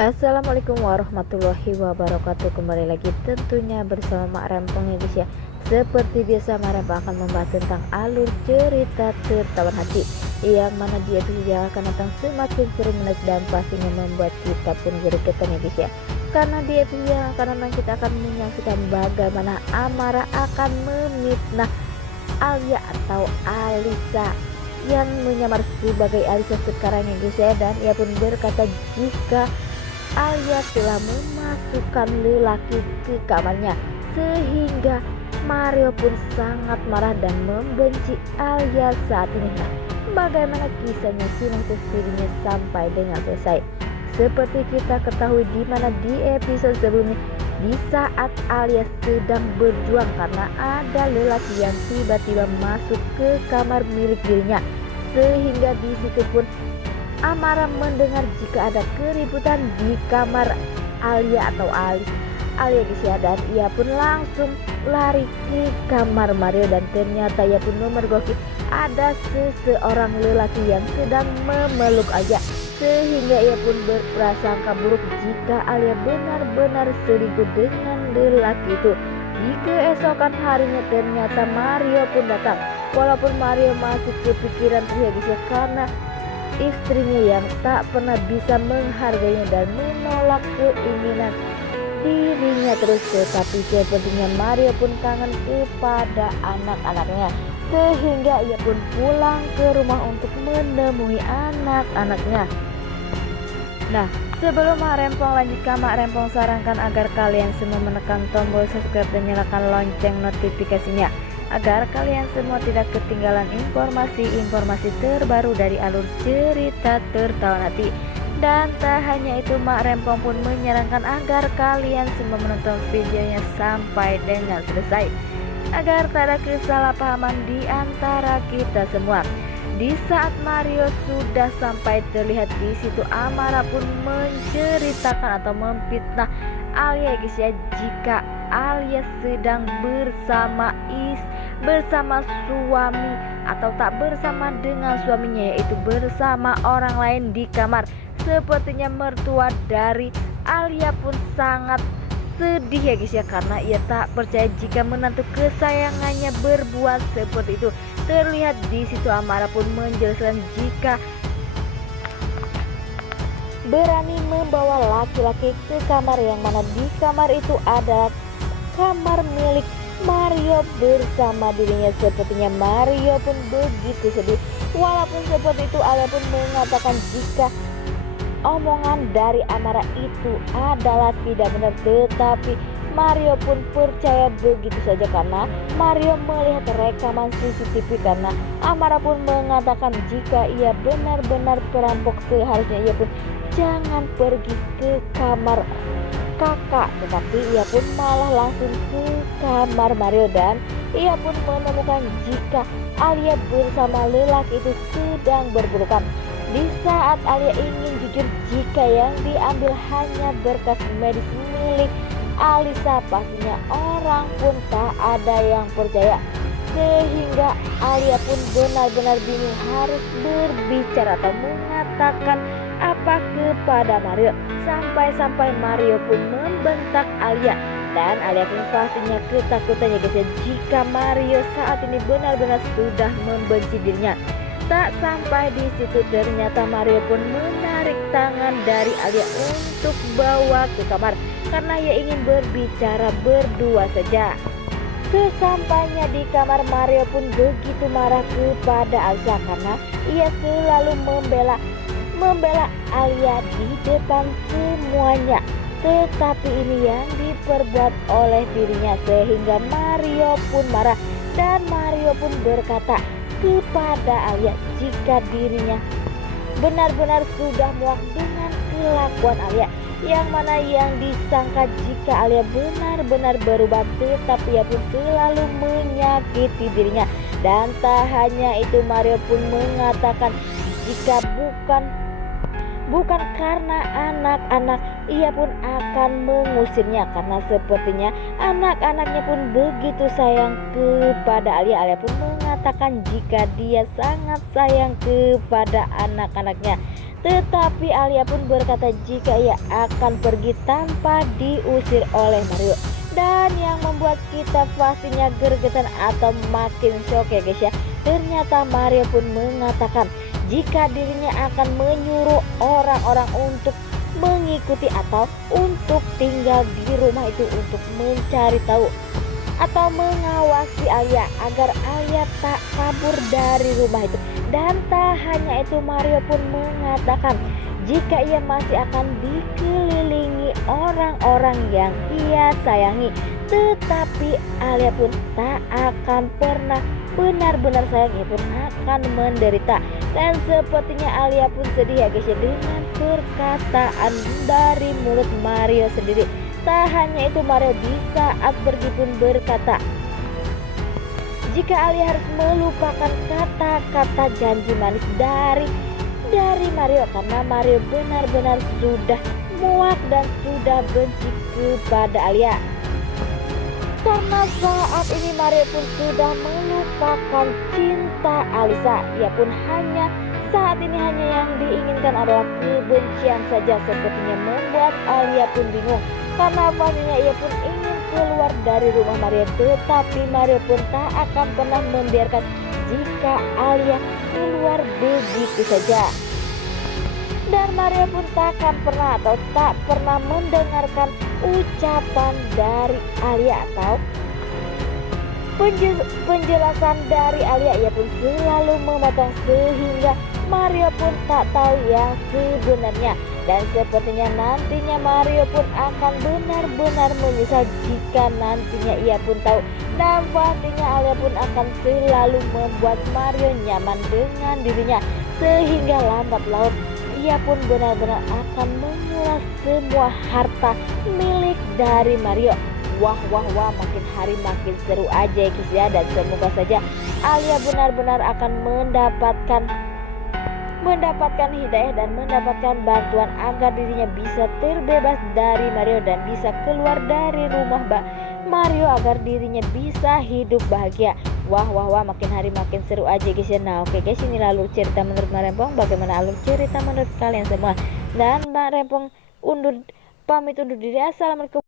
Assalamualaikum warahmatullahi wabarakatuh. Kembali lagi tentunya bersama Mak Rempong ya guys ya. Seperti biasa Mak Rempong akan membahas tentang alur cerita tertawan hati, yang mana dia itu ya akan datang semakin sering menarik dan pastinya membuat kita pun gregetan ya guys ya. Karena dia itu ya akan datang, kita akan menyaksikan bagaimana Amara akan memfitnah Alia atau Alisa yang menyamar sebagai Alisa sekarang ya guys ya. Dan ia pun berkata jika Alia telah memasukkan lelaki ke kamarnya, sehingga Mario pun sangat marah dan membenci Alia saat ini. Nah, bagaimana kisahnya sinopsis dirinya sampai dengan selesai? Seperti kita ketahui di mana di episode sebelumnya, di saat Alia sedang berjuang karena ada lelaki yang tiba-tiba masuk ke kamar milik dirinya, sehingga di situ pun Amara mendengar jika ada keributan di kamar Alia atau Alia guys ya, dan ia pun langsung lari ke kamar Mario dan ternyata ia pun memergoki ada seseorang lelaki yang sedang memeluk Alia, sehingga ia pun berprasangka buruk jika Alia benar-benar selingkuh dengan lelaki itu. Di keesokan harinya ternyata Mario pun datang, walaupun Mario masih kepikiran ya guys ya, karena istrinya yang tak pernah bisa menghargainya dan menolak keinginan dirinya terus. Tetapi sepertinya Mario pun kangen kepada anak-anaknya, sehingga ia pun pulang ke rumah untuk menemui anak-anaknya. Nah, sebelum Mak Rempong lanjutkan, Mak Rempong sarankan agar kalian semua menekan tombol subscribe dan nyalakan lonceng notifikasinya, agar kalian semua tidak ketinggalan informasi-informasi terbaru dari alur cerita tertawan hati. Dan tak hanya itu, Mak Rempong pun menyarankan agar kalian semua menonton videonya sampai dengan selesai, agar tak ada kesalahpahaman di antara kita semua. Di saat Mario sudah sampai, terlihat di situ Amara pun menceritakan atau memfitnah Alia guys ya, jika Alia sedang bersama suami atau tak bersama dengan suaminya, yaitu bersama orang lain di kamar. Sepertinya mertua dari Alia pun sangat sedih ya guys ya, karena ia tak percaya jika menantu kesayangannya berbuat seperti itu. Terlihat di situ Amara pun menjelaskan jika berani membawa laki-laki ke kamar, yang mana di kamar itu adalah kamar milik Mario bersama dirinya. Sepertinya Mario pun begitu sedih. Walaupun seperti itu, Alia pun mengatakan jika omongan dari Amara itu adalah tidak benar, tetapi Mario pun percaya begitu saja karena Mario melihat rekaman CCTV. Karena Amara pun mengatakan jika ia benar-benar perampok, seharusnya ia pun jangan pergi ke kamar kakak, tetapi ia pun malah langsung ke kamar Mario dan ia pun menemukan jika Alia bersama lelaki itu sedang berpelukan. Di saat Alia ingin jujur jika yang diambil hanya berkas medis milik Alisa, pastinya orang pun tak ada yang percaya, sehingga Alia pun benar-benar bingung harus berbicara atau mengatakan apa kepada Mario. Sampai-sampai Mario pun membentak Alia, dan Alia pun pastinya ketakutannya guys ya, jika Mario saat ini benar-benar sudah membenci dirinya. Tak sampai di situ, ternyata Mario pun menarik tangan dari Alia untuk bawa ke kamar karena ia ingin berbicara berdua saja. Sesampainya di kamar, Mario pun begitu marah kepada Alisa karena ia selalu membela Alia di depan semuanya. Tetapi ini yang diperbuat oleh dirinya, sehingga Mario pun marah dan Mario pun berkata kepada Alia jika dirinya benar-benar sudah muak dengan kelakuan Alia, yang mana yang disangka jika Alia benar-benar berubah, tetapi ia pun selalu menyakiti dirinya. Dan tak hanya itu, Mario pun mengatakan jika bukan karena anak-anak, ia pun akan mengusirnya karena sepertinya anak-anaknya pun begitu sayang kepada Alia. Alia pun mengatakan jika dia sangat sayang kepada anak-anaknya. Tetapi Alia pun berkata jika ia akan pergi tanpa diusir oleh Mario. Dan yang membuat kita pastinya gergetan atau makin shock ya guys ya, ternyata Mario pun mengatakan jika dirinya akan menyuruh orang-orang untuk mengikuti atau untuk tinggal di rumah itu untuk mencari tahu atau mengawasi Alia agar Alia tak kabur dari rumah itu. Dan tak hanya itu, Mario pun mengatakan jika ia masih akan dikelilingi orang-orang yang ia sayangi, tetapi Alia pun tak akan pernah benar-benar sayang, ia pun akan menderita. Dan sepertinya Alia pun sedih ya guys ya dengan perkataan dari mulut Mario sendiri. Tak hanya itu, Mario di saat pergi pun berkata jika Alia harus melupakan kata-kata janji manis dari Mario, karena Mario benar-benar sudah muak dan sudah benci kepada Alia. Karena saat ini Mario pun sudah melupakan cinta Alisa. Ia pun saat ini hanya yang diinginkan adalah kebencian saja. Sepertinya membuat Alia pun bingung, karena pastinya ia pun ingin keluar dari rumah Mario, tetapi Mario pun tak akan pernah membiarkan jika Alia keluar begitu saja. Dan Mario pun tak pernah mendengarkan ucapan dari Alia atau penjelasan dari Alia. Ia pun selalu memotong sehingga Mario pun tak tahu yang sebenarnya. Dan sepertinya nantinya Mario pun akan benar-benar menyesal jika nantinya ia pun tahu. Dan pastinya Alia pun akan selalu membuat Mario nyaman dengan dirinya, sehingga lambat laun ia pun benar-benar akan menguras semua harta milik dari Mario. Wah, makin hari makin seru aja ya guys ya. Dan semoga saja Alia benar-benar akan mendapatkan hidayah dan mendapatkan bantuan agar dirinya bisa terbebas dari Mario dan bisa keluar dari rumah Mario agar dirinya bisa hidup bahagia. Wah, makin hari makin seru aja guys ya. Nah oke guys, ini alur cerita menurut Mbak Rempong. Bagaimana alur cerita menurut kalian semua? Dan Mbak Rempong pamit undur diri. Assalamualaikum.